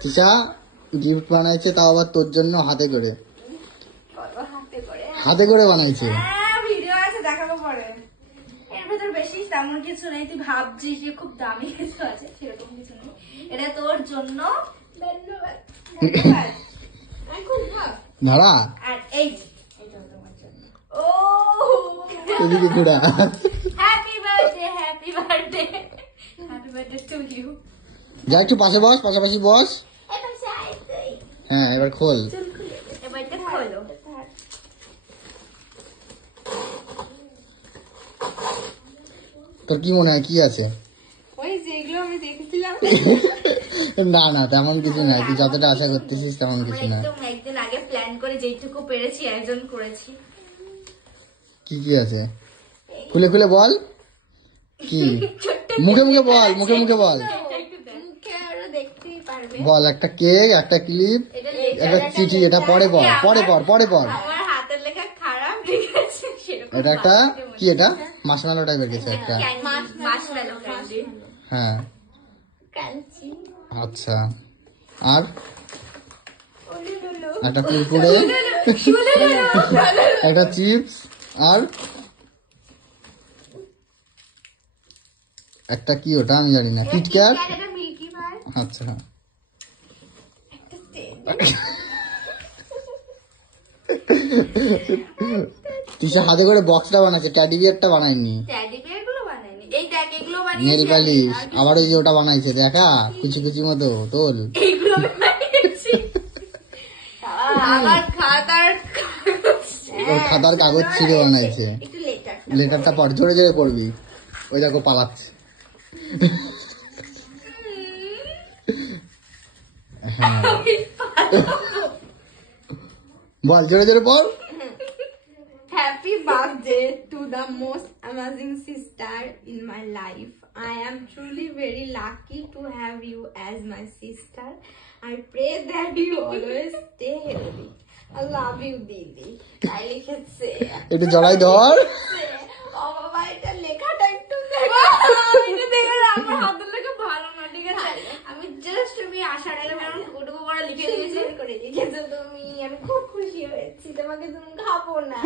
Tisha gift বানাইছে, তাও আবার তোর জন্য হাতে করে। হাতে করে বানাইছে। ভিডিও আছে, দেখাবো পরে। এর ভিতর বেশি তেমন কিছু নেই, তুই ভাবছিস যে খুব দামি কিছু আছে, সেরকম কিছু নেই। এটা তোর জন্য। ধন্যবাদ। এখন ভাব। দাঁড়া, আর এইটা তোমার জন্য। ও এদিকে ঘোরা। Happy birthday, happy birthday, happy birthday to you. যা একটু পাশে বস, পাশাপাশি বস। হ্যাঁ, এবার খোল। এবার এটা খোলো। তোর কি মনে হয় কি আছে? ওই যেগুলো আমি দেখেছিলাম। না না, তেমন কিছু নাই, তুই যতটা আশা করতেছিস তেমন কিছু না। একদম একদিন আগে প্ল্যান করে যেইটুকু পেরেছি আয়োজন করেছি। কি কি আছে খুলে খুলে বল। কি মুখে মুখে বল, মুখে মুখে বল। মুখে আরো দেখতেই পারবে। বল, একটা কেক, একটা ক্লিপ, একটা চিঠি। এটা পরে পর, পরে পর, পরে পর। আমার হাতের লেখা খারাপ, ঠিক আছে? সেরকম এটা একটা কি, এটা মার্শমেলো টাইপের কিছু একটা। Marshmallow candy. হ্যাঁ, ক্রাঞ্চি। আচ্ছা। আর একটা কুরকুরে, একটা চিপস, আর একটা কি ওটা আমি জানি না, কিটক্যাট। এটা মিল্কি বার। আচ্ছা। তিশা হাতে করে বক্সটা বানাচ্ছে, ট্যাডি বিয়ারটা বানায়নি। টেডি বিয়ার গুলো বানাইনি, এই দেখ এগুলো বানিয়েছি। নেল পালিশ, আবার ওই যে ওটা বানাইছে, দেখা কুচি কুচি মতো তোল। এইগুলো আমি বানিয়েছি। আবার খাতার ওর খাতার কাগজ ছিঁড়ে বানাইছে। একটু লেটার। লেটারটা পড়, জোরে জোরে পড়বি। ওই দেখো পালাচ্ছে। হ্যাঁ, বল জোরে জোরে বল। Happy birthday to the most amazing sister in my life. I am truly very lucky to have you as my sister. I pray that you always stay healthy. I love you, Didi. তাই লিখেছে। একটু জড়াই ধর। ও বাবা, এটা লেখাটা একটু দেখো। এটা দেখো, আমার হাতের লেখা ভালো না, ঠিক আছে? আমি জাস্ট আশা রাখলাম এরকম টুকু করে লিখে দিয়েছি। সুন্দর করে লিখেছো তুমি। আমি খুব খুশি হয়েছি। তোমাকে তুমি খাবো না।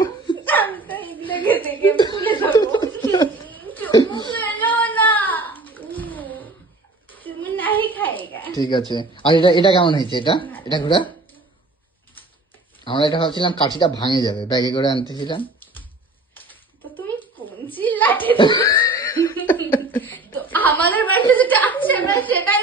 আমি তো এগুলোকে দেখে ভুলে যাবো। মুখ এলো না। তুমি নাহি খাएगा। ঠিক আছে। আর এটা এটা কেমন হয়েছে? এটা এটা ঘুরা। আমরা এটা ভাবছিলাম কাঠিটা ভাঙে যাবে, ব্যাগে করে আনতেছিলাম। তো তুমি কোন চিল্লাটি? তো আমাদের বাড়িতে যেটা আছে আমরা সেটাই